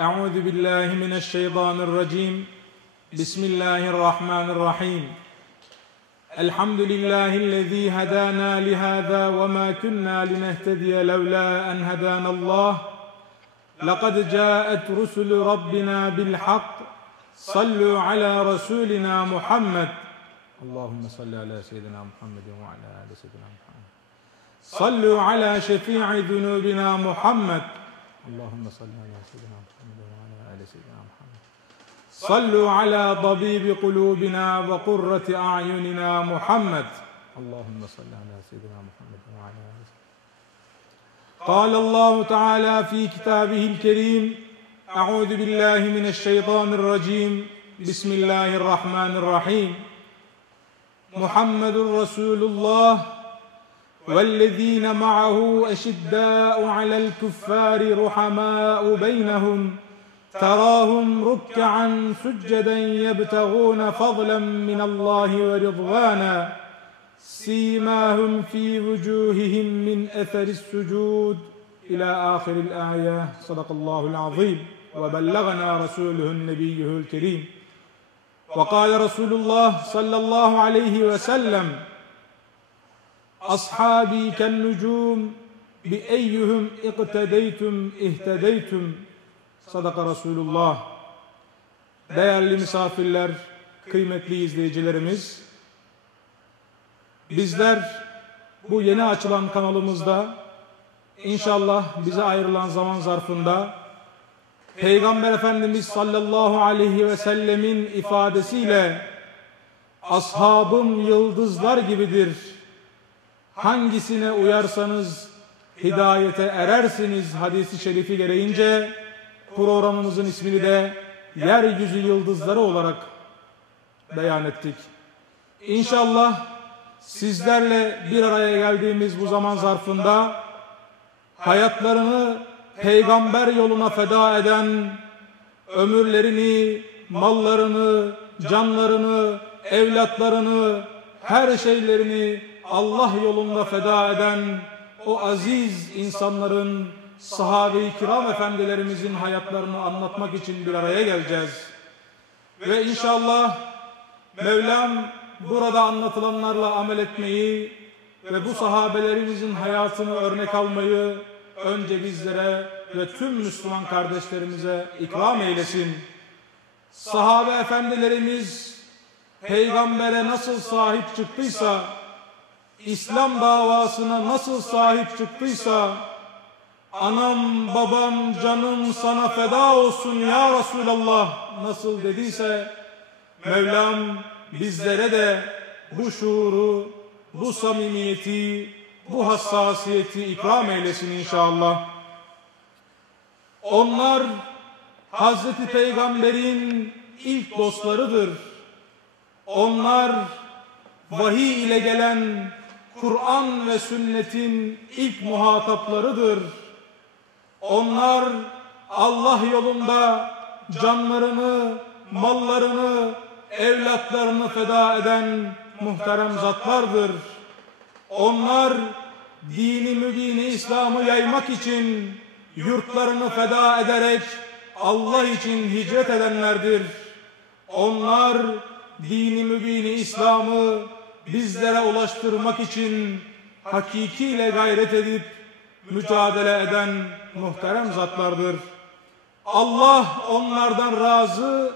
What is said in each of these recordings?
أعوذ بالله من الشيطان الرجيم. بسم الله الرحمن الرحيم. الحمد لله الذي هدانا لهذا وما كنا لنهتدي لولا أن هدانا الله. لقد جاءت رسل ربنا بالحق. صلوا على رسولنا محمد. اللهم صل على سيدنا محمد وعلى آل سيدنا محمد. صلوا على شفيع ذنوبنا محمد. اللهم صل على سيدنا محمد وعلى آل سيدنا محمد. صلوا على طبيب قلوبنا وقرة أعيننا محمد. اللهم صل على سيدنا محمد وعلى آل سيدنا قال الله تعالى في كتابه الكريم أعوذ بالله من الشيطان الرجيم. بسم الله الرحمن الرحيم. محمد رسول الله. والذين معه أشداء على الكفار رحماء بينهم تراهم ركعا سجدا يبتغون فضلا من الله ورضوانا سيماهم في وجوههم من أثر السجود إلى آخر الآية. صدق الله العظيم. وبلغنا رسوله النبي الكريم. وقال رسول الله صلى الله عليه وسلم أصحابي كالنجوم بأيهم اقتديتم اهتديتم Sadaka Resulullah. Değerli misafirler, kıymetli izleyicilerimiz, bizler bu yeni açılan kanalımızda inşallah bize ayrılan zaman zarfında Peygamber Efendimiz sallallahu aleyhi ve sellemin ifadesiyle ashabım yıldızlar gibidir. Hangisine uyarsanız hidayete erersiniz hadisi şerifi gereğince programımızın ismini de yeryüzü yıldızları olarak beyan ettik. İnşallah sizlerle bir araya geldiğimiz bu zaman zarfında hayatlarını peygamber yoluna feda eden, ömürlerini, mallarını, canlarını, evlatlarını, her şeylerini Allah yolunda feda eden o aziz insanların sahabe-i kiram efendilerimizin hayatlarını anlatmak için bir araya geleceğiz. Ve inşallah Mevlam burada anlatılanlarla amel etmeyi ve bu sahabelerimizin hayatını örnek almayı önce bizlere ve tüm Müslüman kardeşlerimize ikram eylesin. Sahabe efendilerimiz peygambere nasıl sahip çıktıysa, İslam davasına nasıl sahip çıktıysa, anam babam canım sana feda olsun ya Resulallah nasıl dediyse Mevlam bizlere de bu şuuru, bu samimiyeti, bu hassasiyeti ikram eylesin inşallah. Onlar Hazreti Peygamber'in ilk dostlarıdır. Onlar vahiy ile gelen Kur'an ve sünnetin ilk muhataplarıdır. Onlar Allah yolunda canlarını, mallarını, evlatlarını feda eden muhterem zatlardır. Onlar dini mübini İslam'ı yaymak için yurtlarını feda ederek Allah için hicret edenlerdir. Onlar dini mübini İslam'ı bizlere ulaştırmak için hakikiyle gayret edip mücadele eden muhterem zatlardır. Allah onlardan razı,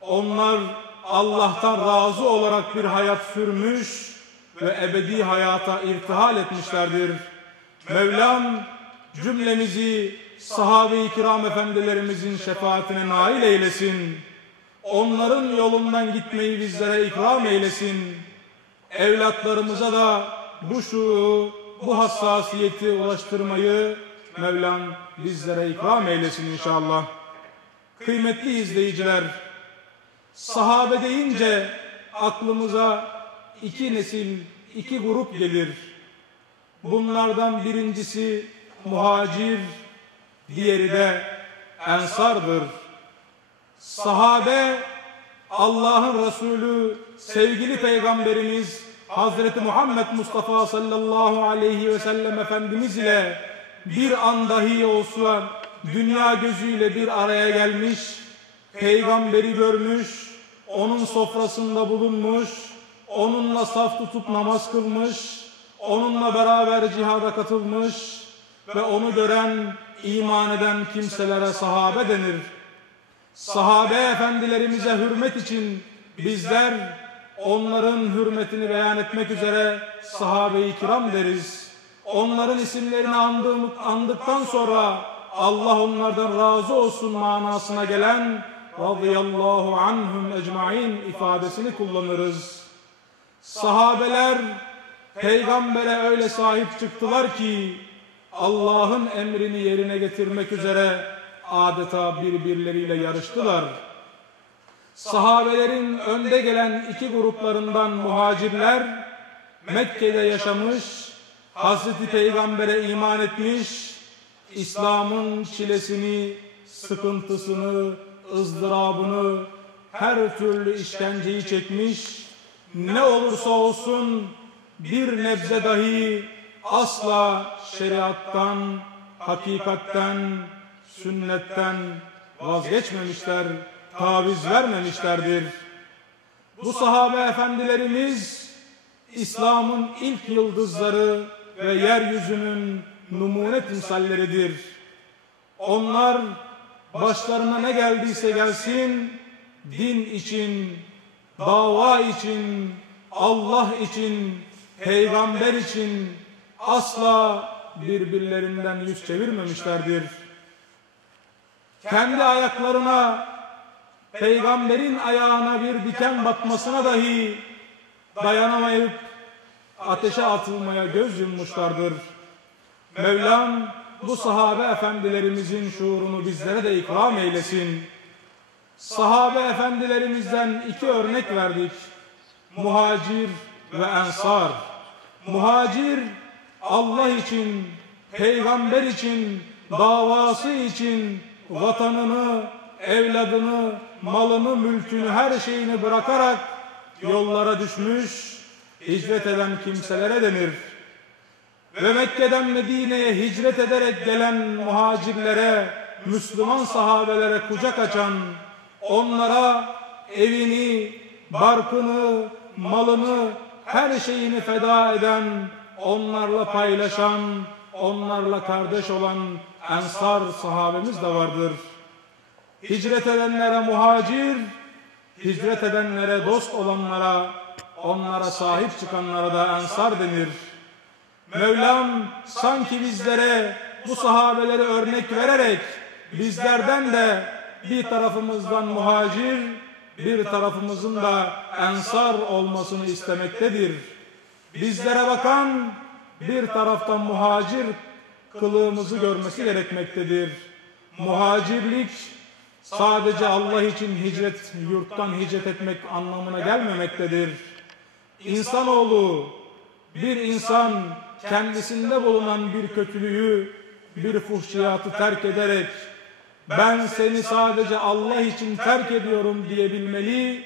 onlar Allah'tan razı olarak bir hayat sürmüş ve ebedi hayata irtihal etmişlerdir. Mevlam cümlemizi sahabe-i kiram efendilerimizin şefaatine nail eylesin. Onların yolundan gitmeyi bizlere ikram eylesin. Evlatlarımıza da bu şuuru, bu hassasiyeti ulaştırmayı Mevlam bizlere ikram eylesin inşallah. Kıymetli izleyiciler, sahabe deyince aklımıza iki nesil, iki grup gelir. Bunlardan birincisi muhacir, diğeri de ensardır. Sahabe Allah'ın Resulü sevgili peygamberimiz Hazreti Muhammed Mustafa sallallahu aleyhi ve sellem Efendimiz ile bir an dahi olsa dünya gözüyle bir araya gelmiş, peygamberi görmüş, onun sofrasında bulunmuş, onunla saf tutup namaz kılmış, onunla beraber cihada katılmış ve onu gören, iman eden kimselere sahabe denir. Sahabe efendilerimize hürmet için bizler onların hürmetini beyan etmek üzere sahabe-i kiram deriz. Onların isimlerini andıktan sonra Allah onlardan razı olsun manasına gelen radıyallahu anhum ecmain ifadesini kullanırız. Sahabeler peygambere öyle sahip çıktılar ki Allah'ın emrini yerine getirmek üzere adeta birbirleriyle yarıştılar. Sahabelerin önde gelen iki gruplarından muhacirler Mekke'de yaşamış, Hazreti Peygamber'e iman etmiş, İslam'ın çilesini, sıkıntısını, ızdırabını, her türlü işkenceyi çekmiş, ne olursa olsun bir nebze dahi asla şeriattan, hakikatten, sünnetten vazgeçmemişler, taviz vermemişlerdir. Bu sahabe efendilerimiz İslam'ın ilk yıldızları ve yeryüzünün numune timsalleridir. Onlar başlarına ne geldiyse gelsin din için, dava için, Allah için, peygamber için asla birbirlerinden yüz çevirmemişlerdir. Kendi ayaklarına, peygamberin ayağına bir diken batmasına dahi dayanamayıp ateşe atılmaya göz yummuşlardır. Mevlam bu sahabe efendilerimizin şuurunu bizlere de ikram eylesin. Sahabe efendilerimizden iki örnek verdik. Muhacir ve ensar. Muhacir Allah için, peygamber için, davası için vatanını, evladını, malını, mülkünü, her şeyini bırakarak yollara düşmüş, hicret eden kimselere denir. Ve Mekke'den Medine'ye hicret ederek gelen muhacirlere, Müslüman sahabelere kucak açan, onlara evini, barkını, malını, her şeyini feda eden, onlarla paylaşan, onlarla kardeş olan ensar sahabemiz de vardır. Hicret edenlere muhacir, hicret edenlere dost olanlara, onlara sahip çıkanlara da ensar denir. Mevlam sanki bizlere bu sahabeleri örnek vererek bizlerden de bir tarafımızdan muhacir, bir tarafımızın da ensar olmasını istemektedir. Bizlere bakan bir taraftan muhacir kılığımızı görmesi gerekmektedir. Muhacirlik sadece Allah için hicret, yurttan hicret etmek anlamına gelmemektedir. İnsanoğlu, bir insan kendisinde bulunan bir kötülüğü, bir fuhşiyatı terk ederek ben seni sadece Allah için terk ediyorum diyebilmeli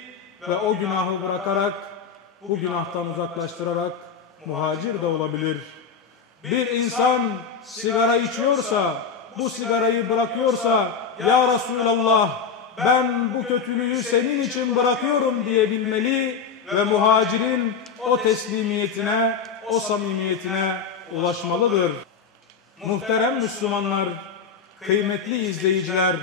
ve o günahı bırakarak bu günahtan uzaklaştırarak muhacir de olabilir. Bir insan sigara içiyorsa, bu sigarayı bırakıyorsa, Ya Resulallah ben bu kötülüğü senin için bırakıyorum diyebilmeli ve muhacirin o teslimiyetine, o samimiyetine ulaşmalıdır. Muhterem Müslümanlar, kıymetli izleyiciler,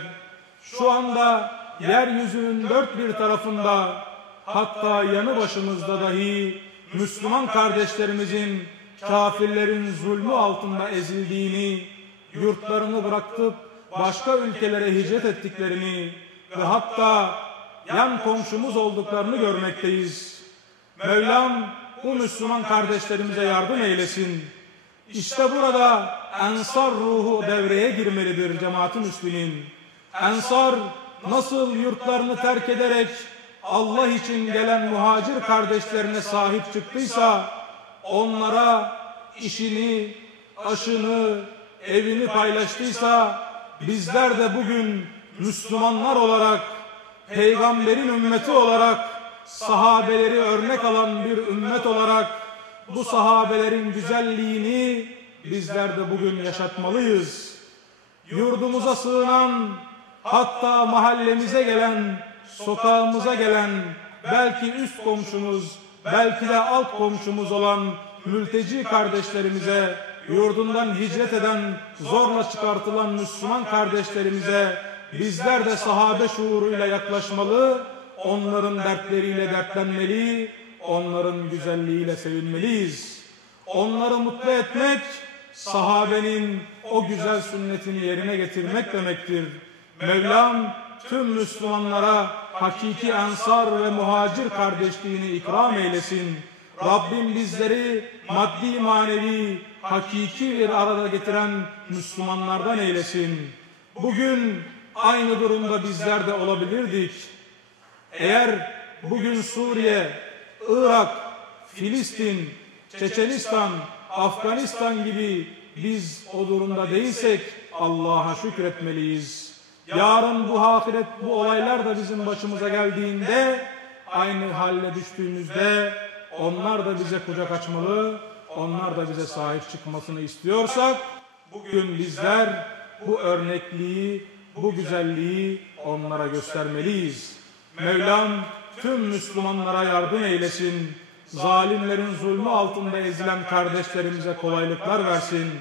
şu anda yeryüzünün dört bir tarafında hatta yanı başımızda dahi Müslüman kardeşlerimizin kafirlerin zulmü altında ezildiğini, yurtlarını bırakıp başka ülkelere hicret ettiklerini ve hatta yan komşumuz olduklarını görmekteyiz. Mevlam bu Müslüman kardeşlerimize yardım eylesin. İşte burada ensar ruhu devreye girmelidir cemaat-i müslimin. Ensar nasıl yurtlarını terk ederek Allah için gelen muhacir kardeşlerine sahip çıktıysa onlara işini, aşını, evini paylaştıysa bizler de bugün Müslümanlar olarak peygamberin ümmeti olarak sahabeleri örnek alan bir ümmet olarak bu sahabelerin güzelliğini bizler de bugün yaşatmalıyız. yurdumuza sığınan, hatta mahallemize gelen, sokağımıza gelen, belki üst komşumuz, belki de alt komşumuz olan mülteci kardeşlerimize, yurdundan hicret eden, zorla çıkartılan Müslüman kardeşlerimize bizler de sahabe şuuruyla yaklaşmalı, onların dertleriyle dertlenmeli, onların güzelliğiyle sevinmeliyiz. Onları mutlu etmek, sahabenin o güzel sünnetini yerine getirmek demektir. Mevlam tüm Müslümanlara hakiki ensar ve muhacir kardeşliğini ikram eylesin. Rabbim bizleri maddi manevi hakiki bir arada getiren Müslümanlardan eylesin. Bugün aynı durumda bizler de olabilirdik. Eğer bugün Suriye, Irak, Filistin, Çeçenistan, Afganistan gibi biz o durumda değilsek Allah'a şükretmeliyiz. Yarın bu ahiret bu olaylar da bizim başımıza geldiğinde aynı halle düştüğümüzde onlar da bize kucak açmalı, onlar da bize sahip çıkmasını istiyorsak bugün bizler bu örnekliği, bu güzelliği onlara göstermeliyiz. Mevlam tüm Müslümanlara yardım eylesin. Zalimlerin zulmü altında ezilen kardeşlerimize kolaylıklar versin.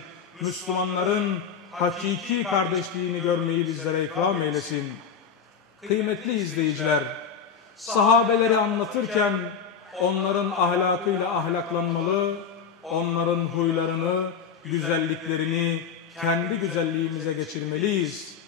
Müslümanların hakiki kardeşliğini görmeyi bizlere ikram eylesin. Kıymetli izleyiciler, sahabeleri anlatırken onların ahlakıyla ahlaklanmalı, onların huylarını, güzelliklerini kendi güzelliğimize geçirmeliyiz.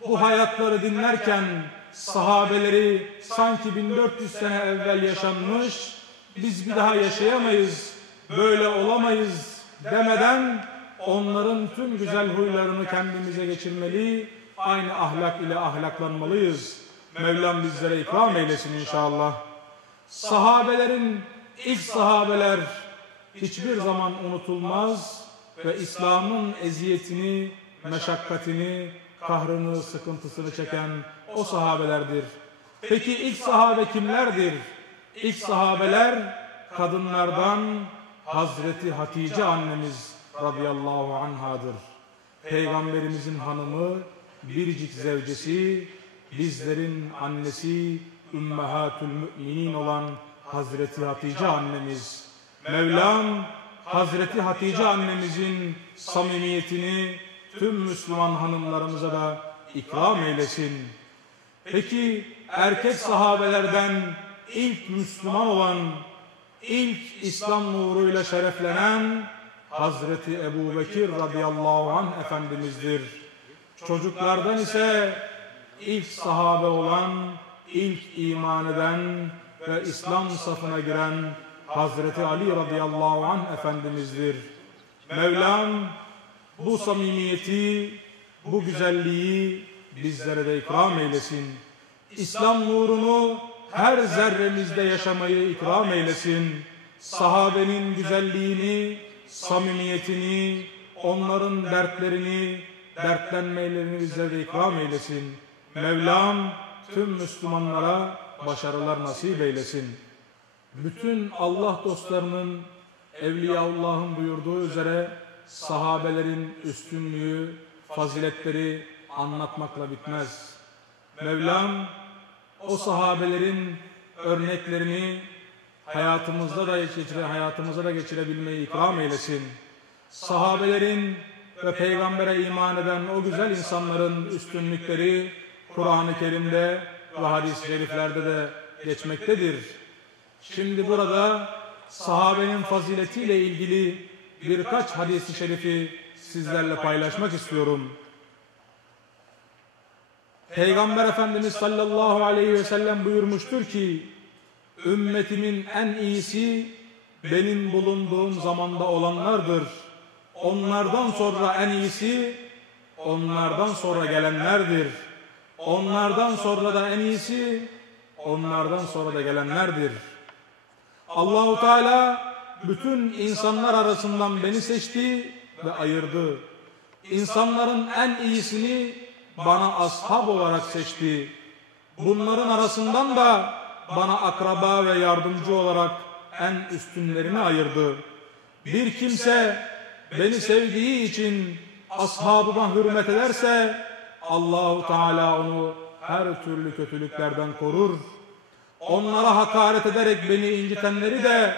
Bu hayatları dinlerken sahabeleri sanki 1400 sene evvel yaşanmış, biz bir daha yaşayamayız, böyle olamayız demeden onların tüm güzel huylarını kendimize geçirmeli, aynı ahlak ile ahlaklanmalıyız. Mevlam bizlere ikram eylesin inşallah. Sahabelerin ilk sahabeler hiçbir zaman unutulmaz ve İslam'ın eziyetini, meşakkatini, kahrını, sıkıntısını çeken o sahabelerdir. Peki ilk sahabe kimlerdir? İlk sahabeler kadınlardan Hazreti Hatice annemiz radıyallahu anhadır. Peygamberimizin hanımı, biricik zevcesi, bizlerin annesi, ümmehatül müminin olan Hazreti Hatice annemiz. Mevlam Hazreti Hatice annemizin samimiyetini tüm Müslüman hanımlarımıza da ikram eylesin. Peki erkek sahabelerden ilk Müslüman olan, ilk İslam nuruyla şereflenen Hazreti Ebu Bekir radıyallahu anh Efendimiz'dir. Çocuklardan ise ilk sahabe olan, ilk iman eden ve İslam safına giren Hazreti Ali radıyallahu anh Efendimiz'dir. Mevlam bu samimiyeti, bu güzelliği bizlere de ikram eylesin. İslam nurunu her zerremizde yaşamayı ikram eylesin. Sahabenin güzelliğini, samimiyetini, onların dertlerini, dertlenmelerini bizlere de ikram eylesin. Mevlam tüm Müslümanlara başarılar nasip eylesin. Bütün Allah dostlarının Evliyaullah'ın buyurduğu üzere sahabelerin üstünlüğü, faziletleri anlatmakla bitmez. Mevlam o sahabelerin örneklerini hayatımızda da geçire, hayatımıza da geçirebilmeyi ikram eylesin. Sahabelerin ve peygambere iman eden o güzel insanların üstünlükleri Kur'an-ı Kerim'de ve hadis-i şeriflerde de geçmektedir. Şimdi burada sahabenin faziletiyle ilgili birkaç hadis-i şerifi sizlerle paylaşmak istiyorum. Peygamber Efendimiz sallallahu aleyhi ve sellem buyurmuştur ki ümmetimin en iyisi benim bulunduğum zamanda olanlardır. Onlardan sonra en iyisi onlardan sonra gelenlerdir. Onlardan sonra da en iyisi onlardan sonra da gelenlerdir. Allahu Teala bütün insanlar arasından beni seçti ve ayırdı. İnsanların en iyisini bana ashab olarak seçti. Bunların arasından da bana akraba ve yardımcı olarak en üstünlerini ayırdı. Bir kimse beni sevdiği için ashabıma hürmet ederse Allahu Teala onu her türlü kötülüklerden korur. Onlara hakaret ederek beni incitenleri de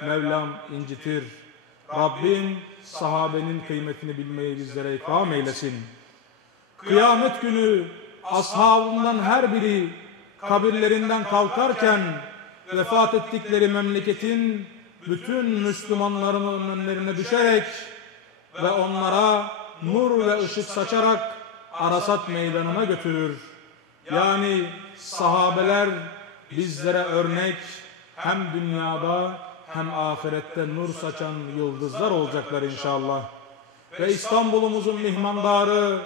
Mevlam incitir. Rabbim sahabenin kıymetini bilmeyi bizlere ikram eylesin. Kıyamet günü ashabından her biri kabirlerinden kalkarken vefat ettikleri memleketin bütün Müslümanların önlerine düşerek ve onlara nur ve ışık saçarak Arasat meydanına götürür. Yani sahabeler bizlere örnek hem dünyada hem ahirette nur saçan yıldızlar olacaklar inşallah. Ve İstanbul'umuzun mihmandarı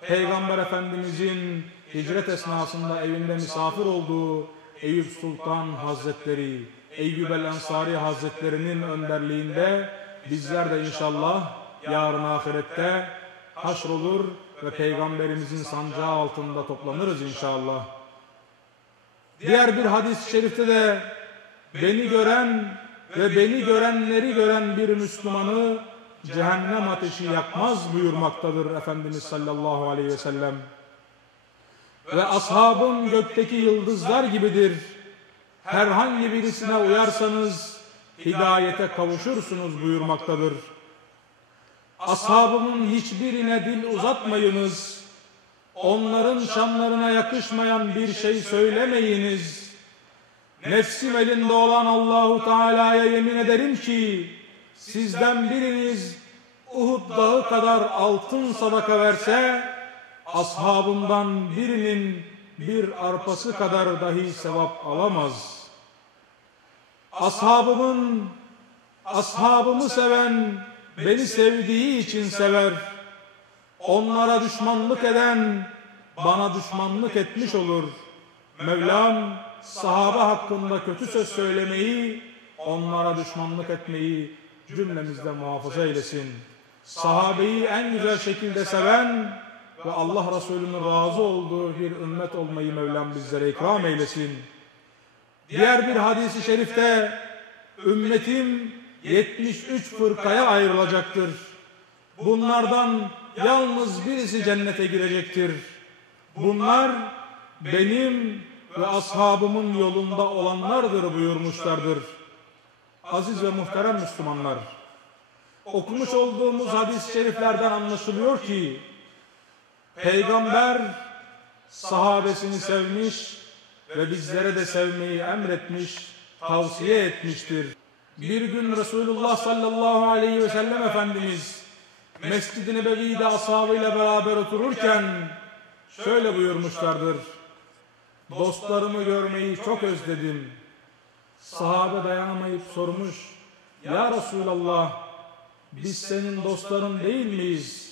Peygamber Efendimizin hicret esnasında evinde misafir olduğu Eyüp Sultan Hazretleri, Eyyub el Ensari Hazretlerinin önderliğinde bizler de inşallah yarın ahirette haşrolur ve Peygamberimizin sancağı altında toplanırız inşallah. Diğer bir hadis-i şerifte de beni gören ve beni görenleri gören bir Müslümanı cehennem ateşi yakmaz buyurmaktadır Efendimiz sallallahu aleyhi ve sellem. Ve ashabım gökteki yıldızlar gibidir. Herhangi birisine uyarsanız hidayete kavuşursunuz buyurmaktadır. Ashabımın hiçbirine dil uzatmayınız. Onların şanlarına yakışmayan bir şey söylemeyiniz. Nefsim elinde olan Allahu Teala'ya yemin ederim ki sizden biriniz Uhud dağı kadar altın sadaka verse ashabımdan birinin bir arpası kadar dahi sevap alamaz. Ashabımın ashabımı seven beni sevdiği için sever. Onlara düşmanlık eden bana düşmanlık etmiş olur. Mevlam sahabe hakkında kötü söz söylemeyi, onlara düşmanlık etmeyi cümlemizde muhafaza eylesin. Sahabeyi en güzel şekilde seven ve Allah Resulü'nün razı olduğu bir ümmet olmayı Mevlam bizlere ikram eylesin. Diğer bir hadisi şerifte ümmetim 73 fırkaya ayrılacaktır. Bunlardan yalnız birisi cennete girecektir. Bunlar benim ve ashabımın yolunda olanlardır buyurmuşlardır. Aziz ve muhterem Müslümanlar, okumuş olduğumuz hadis-i şeriflerden anlaşılıyor ki, Peygamber sahabesini sevmiş ve bizlere de sevmeyi emretmiş, tavsiye etmiştir. Bir gün Resulullah sallallahu aleyhi ve sellem Efendimiz Mescid-i Nebevi'de ashabıyla beraber otururken şöyle buyurmuşlardır. Dostlarımı görmeyi çok özledim. Sahabe dayanamayıp sormuş. Ya Resulallah biz senin dostların değil miyiz?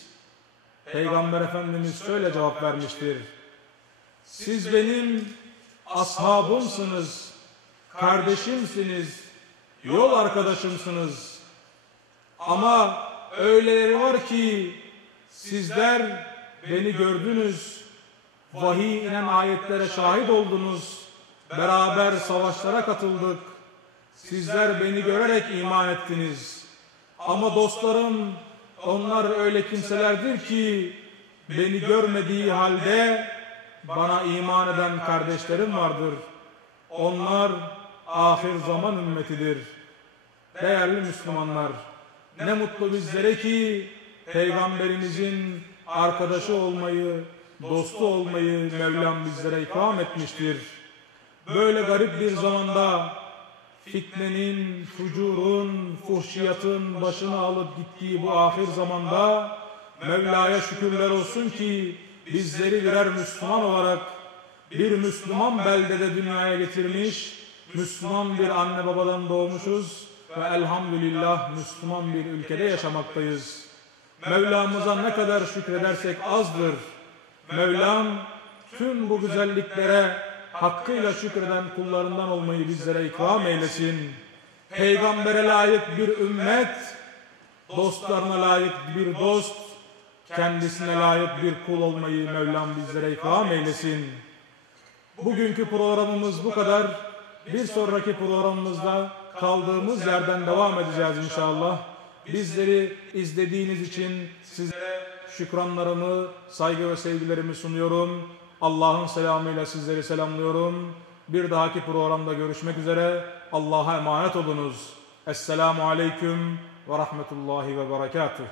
Peygamber Efendimiz şöyle cevap vermiştir. Siz benim ashabımsınız, kardeşimsiniz, yol arkadaşımsınız. Ama öyleleri var ki sizler beni gördünüz, vahiy inen ayetlere şahit oldunuz, beraber savaşlara katıldık. Sizler beni görerek iman ettiniz. Ama dostlarım onlar öyle kimselerdir ki beni görmediği halde bana iman eden kardeşlerim vardır. Onlar ahir zaman ümmetidir. Değerli Müslümanlar, ne mutlu bizlere ki Peygamberimizin arkadaşı olmayı, dostu olmayı Mevlam bizlere ikram etmiştir. Böyle garip bir zamanda fitnenin, fucurun, fuhşiyatın başını alıp gittiği bu ahir zamanda Mevla'ya şükürler olsun ki bizleri birer Müslüman olarak bir Müslüman beldede dünyaya getirmiş, Müslüman bir anne babadan doğmuşuz ve elhamdülillah Müslüman bir ülkede yaşamaktayız. Mevlamıza ne kadar şükredersek azdır. Mevlam tüm bu güzelliklere hakkıyla şükreden kullarından olmayı bizlere ikram eylesin. Peygambere layık bir ümmet, dostlarına layık bir dost, kendisine layık bir kul olmayı Mevlam bizlere ikram eylesin. Bugünkü programımız bu kadar. Bir sonraki programımızda kaldığımız yerden devam edeceğiz inşallah. Bizleri izlediğiniz için sizlere şükranlarımı, saygı ve sevgilerimi sunuyorum. Allah'ın selamıyla sizleri selamlıyorum. Bir dahaki programda görüşmek üzere. Allah'a emanet olunuz. Esselamu Aleyküm ve Rahmetullahi ve Berekatuhu.